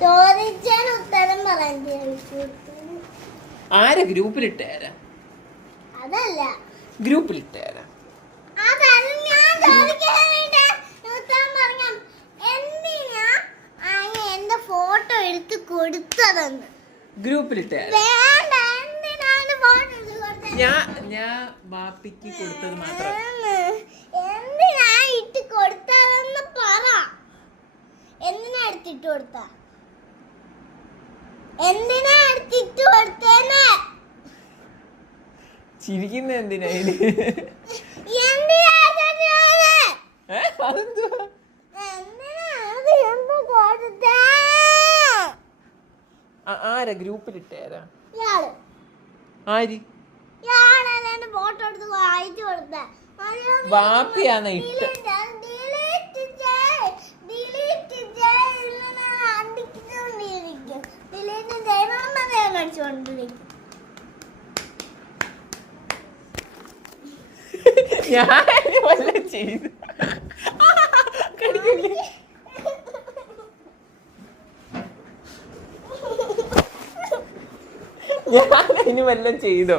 ചോദിച്ചാൽ ഉത്തരം പറയാൻ. ആരാ ഗ്രൂപ്പിലിട്ടാരാ? അതല്ല ഗ്രൂപ്പിലിട്ടാരാ? അതല്ല ഞാൻ ചോദിക്കാനായിട്ട് ഉത്തരം പറയാം. എന്തിനാ എന്റെ ഫോട്ടോ എടുത്ത് കൊടുത്തതെന്ന് ഗ്രൂപ്പിലിട്ടാരാ? വേണ്ട, എന്തിനാണ് ഫോട്ടോ എടുത്ത് കൊടുത്തത്? ഞാൻ ബാപ്പിക്ക് കൊടുത്തത് മാത്രം. എന്തിനാ ഇട്ട് കൊടുത്തതെന്ന് പറ. എന്തിനാ എടുത്തിട്ട് കൊടുത്ത? എന്തിനാ എടുത്തിട്ട് കൊടുത്തേന്ന്? ചിരിക്കുന്ന എന്തിനാ? ആരാ ഗ്രൂപ്പിലിട്ടാരാ? ആര്? ഫോട്ടോ എടുത്ത് അയച്ചു കൊടുത്ത ബാപ്പിയാന്ന് ഇട്ട്. ഞാൻ വല്ലതും ചെയ്തു? ഞാൻ അതിന് വല്ലതും ചെയ്തോ?